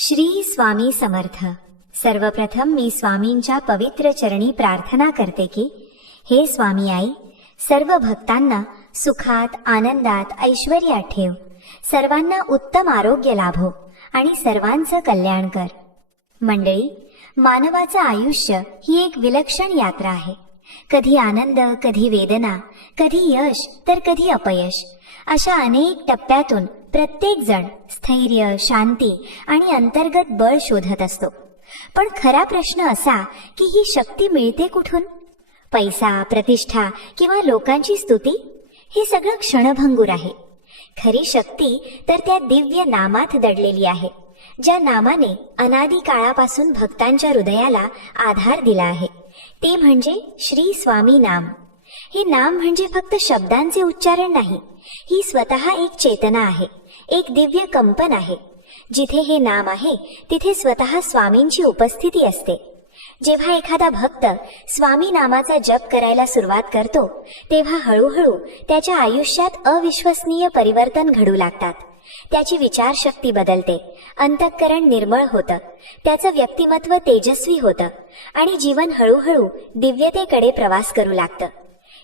श्री स्वामी समर्थ। सर्वप्रथम मी स्वामींच्या पवित्र चरणी प्रार्थना करते की हे स्वामी आई, सर्व भक्तांना सुखात, आनंदात, ऐश्वर्यात ठेव, सर्वांना उत्तम आरोग्य लाभो आणि सर्वांचं कल्याण कर। मंडळी, मानवाचं आयुष्य ही एक विलक्षण यात्रा आहे। कधी आनंद, कधी वेदना, कधी यश तर कधी अपयश, अशा अनेक टप्प्यातून प्रत्येक जण स्थैर्य, शांती आणि अंतर्गत बळ शोधत असतो। पण खरा प्रश्न असा की ही शक्ती मिळते कुठून? पैसा, प्रतिष्ठा किंवा लोकांची स्तुती? हे सगळं क्षणभंगूर आहे। खरी शक्ती तर त्या दिव्य नामात दडलेली आहे, ज्या नामाने अनादी काळापासून भक्तांच्या हृदयाला आधार दिला आहे। ते म्हणजे श्री स्वामी नाम। हे नाम म्हणजे फक्त शब्दांचे उच्चारण नाही, ही स्वतः एक चेतना आहे, एक दिव्य कंपन आहे। जिथे हे नाम आहे तिथे स्वतः स्वामींची उपस्थिती असते। जेव्हा एखादा भक्त स्वामी नामाचा जप करायला सुरुवात करतो, तेव्हा हळूहळू त्याच्या आयुष्यात अविश्वसनीय परिवर्तन घडू लागतात। त्याची विचारशक्ती बदलते, अंतःकरण निर्मळ होतं, त्याचं व्यक्तिमत्व तेजस्वी होतं आणि जीवन हळूहळू दिव्यतेकडे प्रवास करू लागतं।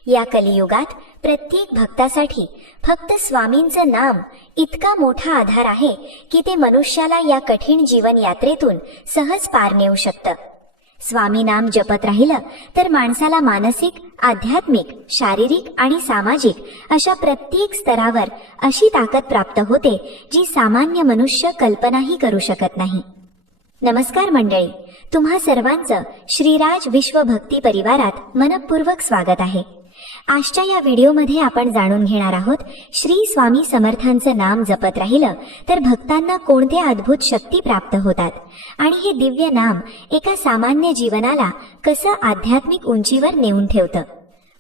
या कलियुगात प्रत्येक भक्तासाठी फक्त स्वामींचं नाम इतका मोठा आधार आहे की ते मनुष्याला या कठीण जीवन यात्रेतून सहज पार नेऊ शकतं। स्वामी नाम जपत राहिलं तर माणसाला मानसिक, आध्यात्मिक, शारीरिक आणि सामाजिक अशा प्रत्येक स्तरावर अशी ताकद प्राप्त होते जी सामान्य मनुष्य कल्पनाही करू शकत नाही। नमस्कार मंडळी, तुम्हा सर्वांचं श्रीराज विश्वभक्ती परिवारात मनपूर्वक स्वागत आहे। आजच्या या व्हिडिओमध्ये आपण जाणून घेणार आहोत श्री स्वामी समर्थांचं नाम जपत राहिलं तर भक्तांना कोणत्या अद्भुत शक्ती प्राप्त होतात आणि हे दिव्य नाम एका सामान्य जीवनाला कसं आध्यात्मिक उंचीवर नेऊन ठेवतं।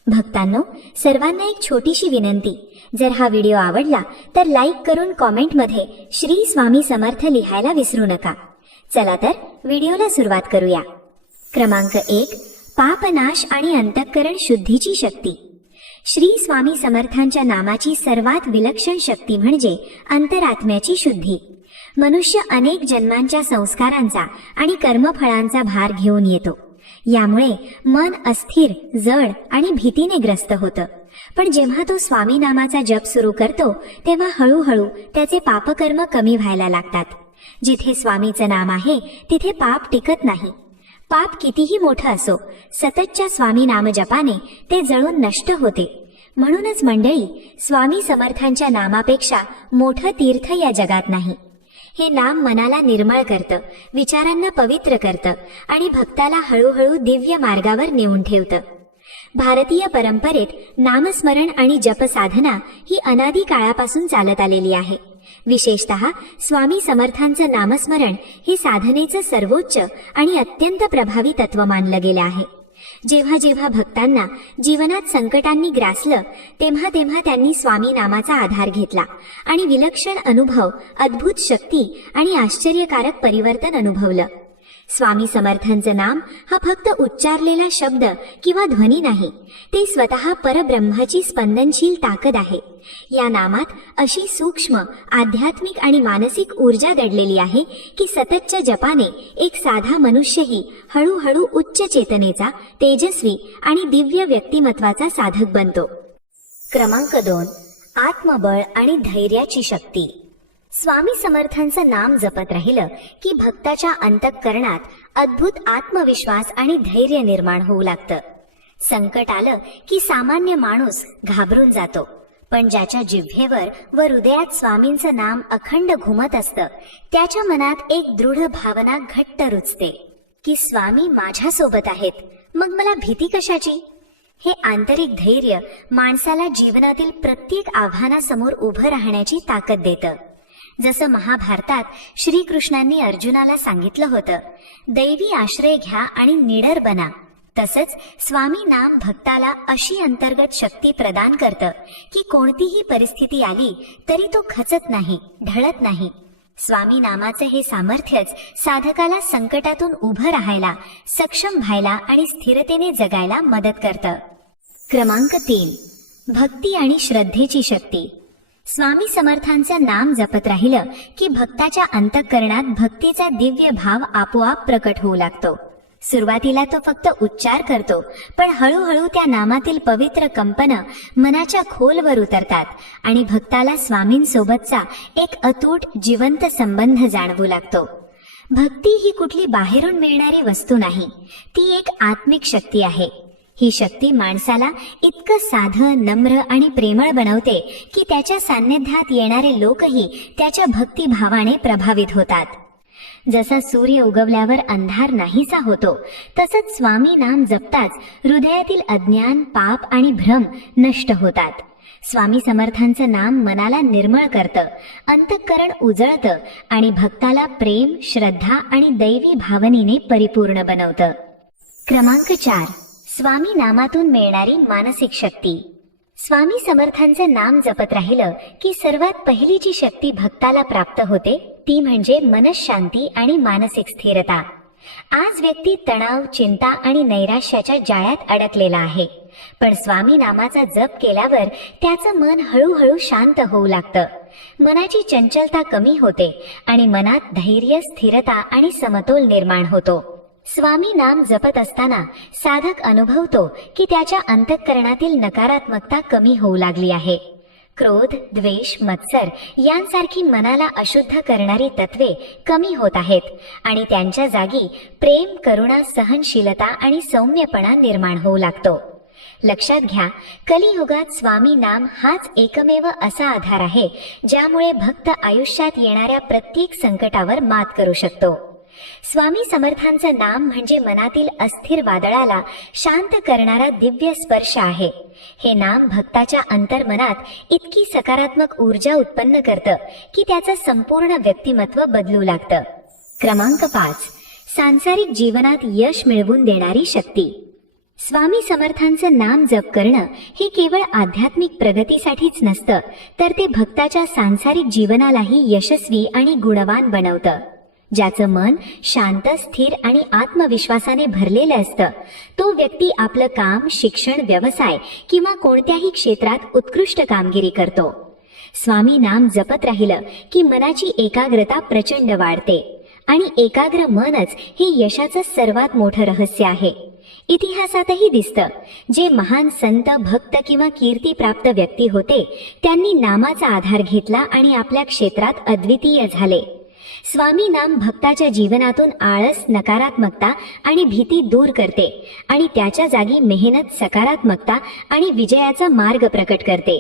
भक्तांनो, सर्वांना एक छोटीशी विनंती, जर हा व्हिडिओ आवडला तर लाईक करून कॉमेंटमध्ये श्री स्वामी समर्थ लिहायला विसरू नका। चला तर व्हिडिओला सुरुवात करूया। क्रमांक 1, पापनाश आणि अंतःकरण शुद्धीची शक्ती। श्री स्वामी समर्थांच्या नामाची सर्वात विलक्षण शक्ती म्हणजे अंतरात्म्याची शुद्धी। मनुष्य अनेक जन्मांच्या संस्कारांचा आणि कर्मफळांचा भार घेऊन येतो, यामुळे मन अस्थिर, जड आणि भीतीने ग्रस्त होतं। पण जेव्हा तो स्वामी नामाचा जप सुरू करतो तेव्हा हळूहळू त्याचे पापकर्म कमी व्हायला लागतात। जिथे स्वामीचं नाम आहे तिथे पाप टिकत नाही। पाप कितीही मोठं असो, सततच्या स्वामी नामजपाने ते जळून नष्ट होते। म्हणूनच मंडळी, स्वामी समर्थांच्या नामापेक्षा मोठं तीर्थ या जगात नाही। हे नाम मनाला निर्मळ करतं, विचारांना पवित्र करतं आणि भक्ताला हळूहळू दिव्य मार्गावर नेऊन ठेवतं। भारतीय परंपरेत नामस्मरण आणि जपसाधना ही अनादी काळापासून चालत आलेली आहे। विशेषतः स्वामी समर्थांचं नामस्मरण हे साधनेचं सर्वोच्च आणि अत्यंत प्रभावी तत्व मानलं गेलं आहे। जेव्हा जेव्हा भक्तांना जीवनात संकटांनी ग्रासलं तेव्हा तेव्हा त्यांनी स्वामी नामाचा आधार घेतला आणि विलक्षण अनुभव, अद्भुत शक्ती आणि आश्चर्यकारक परिवर्तन अनुभवलं। स्वामी समर्थांचं नाम हा फक्त उच्चारलेला शब्द किंवा ध्वनी नाही, ते स्वतः परब्रह्माची स्पंदनशील ताकद आहे। या नामात अशी सूक्ष्म आध्यात्मिक आणि मानसिक ऊर्जा दडलेली आहे की सततच्या जपाने एक साधा मनुष्यही हळूहळू उच्च चेतनेचा, तेजस्वी आणि दिव्य व्यक्तिमत्वाचा साधक बनतो। क्रमांक 2, आत्मबळ आणि धैर्याची शक्ती। स्वामी समर्थांचं नाम जपत राहिलं की भक्ताच्या अंतःकरणात अद्भुत आत्मविश्वास आणि धैर्य निर्माण होऊ लागतं। संकट आलं की सामान्य माणूस घाबरून जातो, पण ज्याच्या जिव्हेवर व हृदयात स्वामींचं नाम अखंड घुमत असतं त्याच्या मनात एक दृढ भावना घट्ट रुजते की स्वामी माझ्यासोबत आहेत, मग मला भीती कशाची? हे आंतरिक धैर्य माणसाला जीवनातील प्रत्येक आव्हानासमोर उभं राहण्याची ताकद देतं। जसं महाभारतात श्रीकृष्णांनी अर्जुनाला सांगितलं होतं, दैवी आश्रय घ्या आणि निडर बना, तसंच स्वामी नाम भक्ताला अशी अंतर्गत शक्ती प्रदान करतं की कोणतीही परिस्थिती आली तरी तो खचत नाही, ढळत नाही। स्वामी नामाचं हे सामर्थ्यच साधकाला संकटातून उभं राहायला, सक्षम व्हायला आणि स्थिरतेने जगायला मदत करतं। क्रमांक 3, भक्ती आणि श्रद्धेची शक्ती। स्वामी समर्थांचं नाम जपत राहिलं की भक्ताच्या अंतःकरणात भक्तीचा दिव्य भाव आपोआप प्रकट होऊ लागतो. सुरुवातीला तो फक्त उच्चार करतो, पण हळूहळू त्या नामातील पवित्र कंपनं मनाच्या खोलवर उतरतात आणि भक्ताला स्वामींसोबतचा एक अतूट जिवंत संबंध जाणवू लागतो. भक्ती ही कुठली बाहेरून मिळणारी वस्तू नाही, ती एक आत्मिक शक्ती आहे. ही शक्ती माणसाला इतकं साधं, नम्र आणि प्रेमळ बनवते की त्याच्या सान्निध्यात येणारे लोकही त्याच्या भक्तिभावाने प्रभावित होतात. जसा सूर्य उगवल्यावर अंधार नाहीसा होतो, तसंच स्वामी नाम जपताच हृदयातील अज्ञान, पाप आणि भ्रम नष्ट होतात. स्वामी समर्थांचं नाम मनाला निर्मळ करतं, अंतःकरण उजळतं आणि भक्ताला प्रेम, श्रद्धा आणि दैवी भावनेने परिपूर्ण बनवतं. क्रमांक 4. स्वामी नामातून मिळणारी मानसिक शक्ती. स्वामी समर्थांचं नाम जपत राहिलं की सर्वात पहिली जी शक्ती भक्ताला प्राप्त होते ती म्हणजे मनःशांती आणि मानसिक स्थिरता. आज व्यक्ती तणाव, चिंता आणि नैराश्याच्या जाळ्यात अडकलेला आहे, पण स्वामी नामाचा जप केल्यावर त्याचं मन हळूहळू शांत होऊ लागतं. मनाची चंचलता कमी होते आणि मनात धैर्य, स्थिरता आणि समतोल निर्माण होतो. स्वामी नाम जपत असताना साधक अनुभवतो की त्याच्या अंतःकरणातील नकारात्मकता कमी होऊ लागली आहे. क्रोध, द्वेष, मत्सर यांसारखी मनाला अशुद्ध करणारी तत्वे कमी होत आहेत आणि त्यांच्या जागी प्रेम, करुणा, सहनशीलता आणि सौम्यपणा निर्माण होऊ लागतो. लक्षात घ्या, कलियुगात स्वामी नाम हाच एकमेव असा आधार आहे ज्यामुळे भक्त आयुष्यात येणाऱ्या प्रत्येक संकटावर मात करू शकतो. स्वामी समर्थांचं नाम म्हणजे मनातील अस्थिर वादळाला शांत करणारा दिव्य स्पर्श आहे. हे नाम भक्ताच्या अंतर्मनात इतकी सकारात्मक ऊर्जा उत्पन्न करतं की त्याचं संपूर्ण व्यक्तिमत्व बदलू लागतं. क्रमांक 5. सांसारिक जीवनात यश मिळवून देणारी शक्ती. स्वामी समर्थांचं नाम जप करणं हे केवळ आध्यात्मिक प्रगतीसाठीच नसतं, तर ते भक्ताच्या सांसारिक जीवनालाही यशस्वी आणि गुणवान बनवतं. ज्याचं मन शांत, स्थिर आणि आत्मविश्वासाने भरलेलं असतं, तो व्यक्ती आपलं काम, शिक्षण, व्यवसाय किंवा कोणत्याही क्षेत्रात उत्कृष्ट कामगिरी करतो. स्वामी नाम जपत राहिलं की मनाची एकाग्रता प्रचंड वाढते आणि एकाग्र मनच हे यशाचं सर्वात मोठं रहस्य आहे. इतिहासातही दिसतं, जे महान संत, भक्त किंवा कीर्तिप्राप्त व्यक्ती होते त्यांनी नामाचा आधार घेतला आणि आपल्या क्षेत्रात अद्वितीय झाले. स्वामी नाम भक्ताच्या जीवनातून आळस, नकारात्मकता आणि भीती दूर करते आणि त्याच्या जागी मेहनत, सकारात्मकता आणि विजयाचा मार्ग प्रकट करते.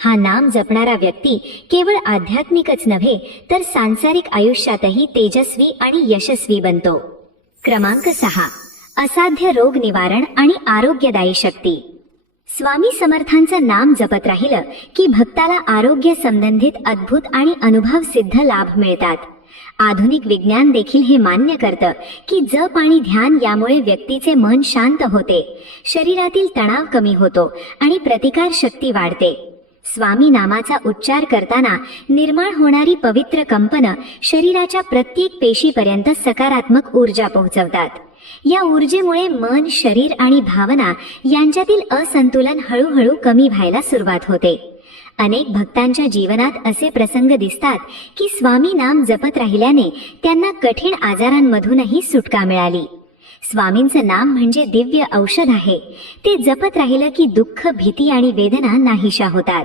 हा नाम जपणारा व्यक्ती केवळ आध्यात्मिकच नव्हे तर सांसारिक आयुष्यातही तेजस्वी आणि यशस्वी बनतो. क्रमांक 6. असाध्य रोग निवारण आणि आरोग्यदायी शक्ती. स्वामी समर्थांचं नाम जपत राहिलं की भक्ताला आरोग्य संबंधित अद्भुत आणि अनुभव सिद्ध लाभ मिळतात. आधुनिक विज्ञान देखील हे मान्य करतं की जप आणि ध्यान यामुळे व्यक्तीचे मन शांत होते, शरीरातील तणाव कमी होतो आणि प्रतिकार शक्ती वाढते. स्वामी नामाचा उच्चार करताना निर्माण होणारी पवित्र कंपनं शरीराच्या प्रत्येक पेशीपर्यंत सकारात्मक ऊर्जा पोहोचवतात. या ऊर्जेमुळे मन, शरीर आणि भावना यांच्यातील असंतुलन हळूहळू कमी व्हायला सुरुवात होते. अनेक भक्तांच्या जीवनात असे प्रसंग दिसतात की स्वामी नाम जपत राहिल्याने त्यांना कठीण आजारांमधूनही सुटका मिळाली. स्वामींचं नाम म्हणजे दिव्य औषध आहे. ते जपत राहिलं की दुःख, भीती आणि वेदना नाहीशा होतात.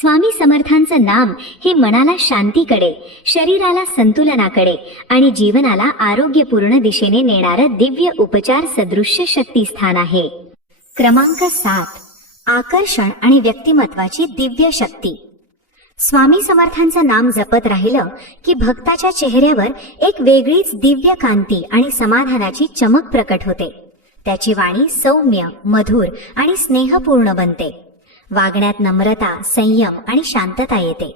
स्वामी समर्थांचं नाम हे मनाला शांतीकडे, शरीराला संतुलनाकडे आणि जीवनाला आरोग्यपूर्ण दिशेने नेणारं दिव्य उपचार सदृश्य शक्तिस्थान आहे. क्रमांक 7. आकर्षण आणि व्यक्तिमत्वाची दिव्य शक्ती. स्वामी समर्थांचं नाम जपत राहिलं की भक्ताच्या चेहऱ्यावर एक वेगळीच दिव्य कांती आणि समाधानाची चमक प्रकट होते. त्याची वाणी सौम्य, मधुर आणि स्नेहपूर्ण बनते. वागण्यात नम्रता, संयम आणि शांतता येते.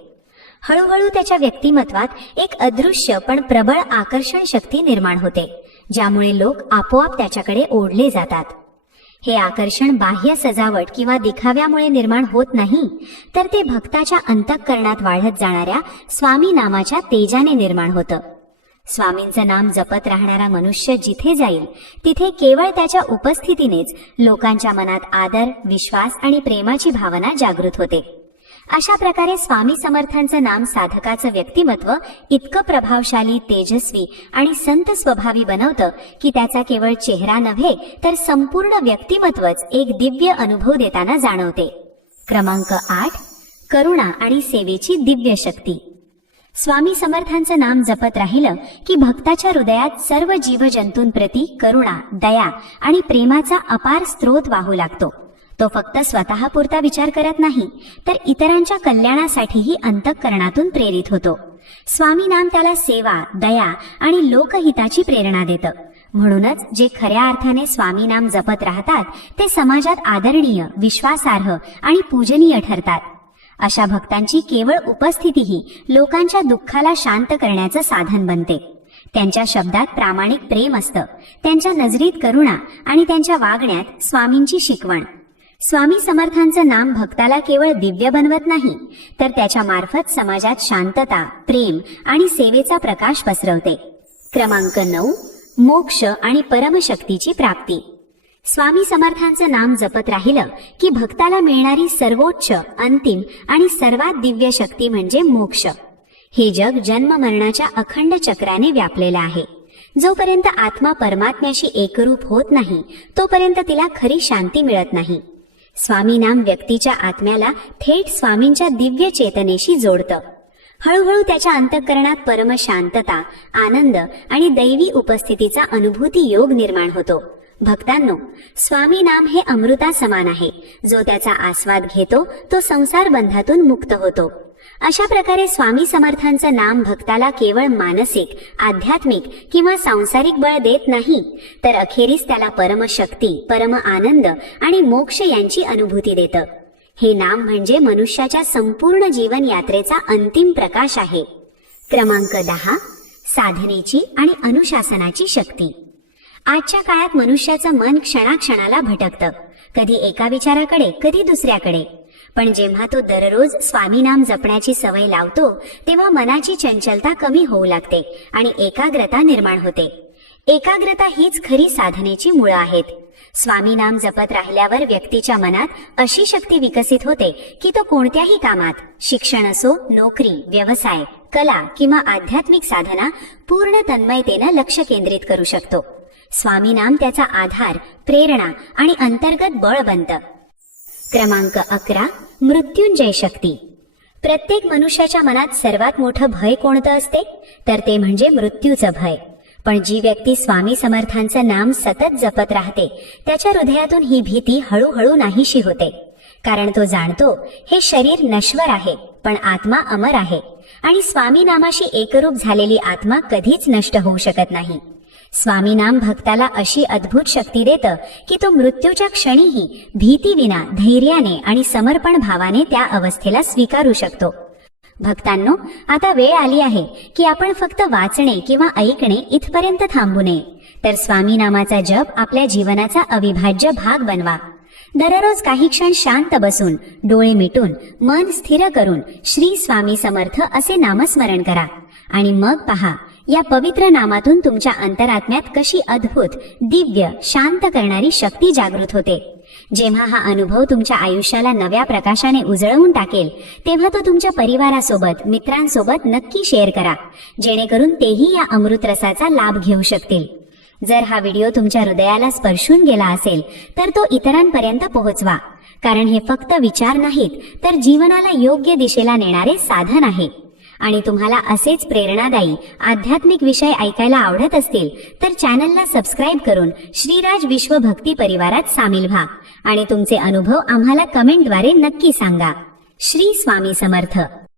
हळूहळू त्याच्या व्यक्तिमत्वात एक अदृश्य पण प्रबळ आकर्षण शक्ती निर्माण होते, ज्यामुळे लोक आपोआप त्याच्याकडे ओढले जातात. हे आकर्षण बाह्य सजावट किंवा दिखाव्यामुळे निर्माण होत नाही, तर ते भक्ताच्या अंतःकरणात वाढत जाणाऱ्या स्वामी नामाच्या तेजाने निर्माण होतं. स्वामींचं नाम जपत राहणारा मनुष्य जिथे जाईल तिथे केवळ त्याच्या उपस्थितीनेच लोकांच्या मनात आदर, विश्वास आणि प्रेमाची भावना जागृत होते. अशा प्रकारे स्वामी समर्थांचं नाम साधकाचं व्यक्तिमत्व इतकं प्रभावशाली, तेजस्वी आणि संत स्वभावी बनवतं की त्याचा केवळ चेहरा नव्हे तर संपूर्ण व्यक्तिमत्वच एक दिव्य अनुभव देताना जाणवते. क्रमांक 8. करुणा आणि सेवेची दिव्य शक्ती. स्वामी समर्थांचं नाम जपत राहिलं की भक्ताच्या हृदयात सर्व जीवजंतूंप्रती करुणा, दया आणि प्रेमाचा अपार स्रोत वाहू लागतो. तो फक्त स्वतःपुरता विचार करत नाही तर इतरांच्या कल्याणासाठीही अंतःकरणातून प्रेरित होतो. स्वामी नाम त्याला सेवा, दया आणि लोकहिताची प्रेरणा देतं. म्हणूनच जे खऱ्या अर्थाने स्वामी नाम जपत राहतात ते समाजात आदरणीय, विश्वासार्ह आणि पूजनीय ठरतात. अशा भक्तांची केवळ उपस्थितीही लोकांच्या दुःखाला शांत करण्याचं साधन बनते. त्यांच्या शब्दात प्रामाणिक प्रेम असतं, त्यांच्या नजरेत करुणा आणि त्यांच्या वागण्यात स्वामींची शिकवण. स्वामी समर्थांचं नाम भक्ताला केवळ दिव्य बनवत नाही तर त्याच्या मार्फत समाजात शांतता, प्रेम आणि सेवेचा प्रकाश पसरवते. क्रमांक 9. मोक्ष आणि परमशक्तीची प्राप्ती. स्वामी समर्थांचं नाम जपत राहिलं की भक्ताला मिळणारी सर्वोच्च, अंतिम आणि सर्वात दिव्य शक्ती म्हणजे मोक्ष. हे जग जन्म मरणाच्या अखंड चक्राने व्यापलेलं आहे. जोपर्यंत आत्मा परमात्म्याशी एकरूप होत नाही तोपर्यंत तिला खरी शांती मिळत नाही. स्वामी नाम व्यक्तीच्या आत्म्याला थेट स्वामींच्या दिव्य चेतनेशी जोडतं. हळूहळू त्याच्या अंतःकरणात परम शांतता, आनंद आणि दैवी उपस्थितीचा अनुभूती योग निर्माण होतो. भक्तांनो, स्वामी नाम हे अमृता समान आहे. जो त्याचा आस्वाद घेतो तो संसार बंधातून मुक्त होतो. अशा प्रकारे स्वामी समर्थांचं नाम भक्ताला केवळ मानसिक, आध्यात्मिक किंवा सांसारिक बळ देत नाही तर अखेरीस त्याला परमशक्ती, परम आनंद आणि मोक्ष यांची अनुभूती देतं. हे नाम म्हणजे मनुष्याच्या संपूर्ण जीवन यात्रेचा अंतिम प्रकाश आहे. क्रमांक 10. साधनेची आणि अनुशासनाची शक्ती. आजच्या काळात मनुष्याचं मन क्षणाक्षणाला भटकतं, कधी एका विचाराकडे, कधी दुसऱ्याकडे. पण जेव्हा तो दररोज स्वामी नाम जपण्याची सवय लावतो तेव्हा मनाची चंचलता कमी होऊ लागते आणि एकाग्रता निर्माण होते. एकाग्रता हीच खरी साधनेची मुळं आहेत. स्वामी नाम जपत राहिल्यावर व्यक्तीच्या मनात अशी शक्ती विकसित होते की तो कोणत्याही कामात, शिक्षण असो, नोकरी, व्यवसाय, कला किंवा आध्यात्मिक साधना पूर्ण तन्मयतेनं लक्ष केंद्रित करू शकतो. स्वामी नाम त्याचा आधार, प्रेरणा आणि अंतर्गत बळ बनतं. क्रमांक 11. मृत्युंजय शक्ती. प्रत्येक मनुष्याच्या मनात सर्वात मोठं भय कोणतं असते तर ते म्हणजे मृत्यूचं भय. पण जी व्यक्ती स्वामी समर्थांचं नाम सतत जपत राहते त्याच्या हृदयातून ही भीती हळूहळू नाहीशी होते. कारण तो जाणतो हे शरीर नश्वर आहे पण आत्मा अमर आहे आणि स्वामी नामाशी एकरूप झालेली आत्मा कधीच नष्ट होऊ शकत नाही. स्वामी नाम भक्ताला अशी अद्भुत शक्ती देतं की तो मृत्यूच्या क्षणीही भीतीविना, धैर्याने आणि समर्पण भावाने त्या अवस्थेला स्वीकारू शकतो. भक्तांनो, आता वेळ आली आहे की आपण फक्त वाचणे किंवा ऐकणे इथपर्यंत थांबू नये तर स्वामी नामाचा जप आपल्या जीवनाचा अविभाज्य भाग बनवा. दररोज काही क्षण शांत बसून, डोळे मिटून, मन स्थिर करून श्री स्वामी समर्थ असे नामस्मरण करा आणि मग पहा या पवित्र नामातून तुमच्या अंतरात्म्यात कशी अद्भुत, दिव्य, शांत करणारी शक्ती जागृत होते. जेव्हा हा अनुभव तुमच्या आयुष्याला नव्या प्रकाशाने उजळवून टाकेल तेव्हा तो तुमच्या परिवारासोबत, मित्रांसोबत नक्की शेअर करा जेणेकरून तेही या अमृत रसाचा लाभ घेऊ शकतील. जर हा व्हिडिओ तुमच्या हृदयाला स्पर्शून गेला असेल तर तो इतरांपर्यंत पोहोचवा. कारण हे फक्त विचार नाहीत तर जीवनाला योग्य दिशेला नेणारे साधन आहे. आणि तुम्हाला असेच प्रेरणादायी आध्यात्मिक विषय ऐकायला आवडत असतील तर चॅनलला सबस्क्राईब करून श्रीराज विश्व भक्ती परिवारात सामील व्हा आणि तुमचे अनुभव आम्हाला कमेंटद्वारे नक्की सांगा. श्री स्वामी समर्थ.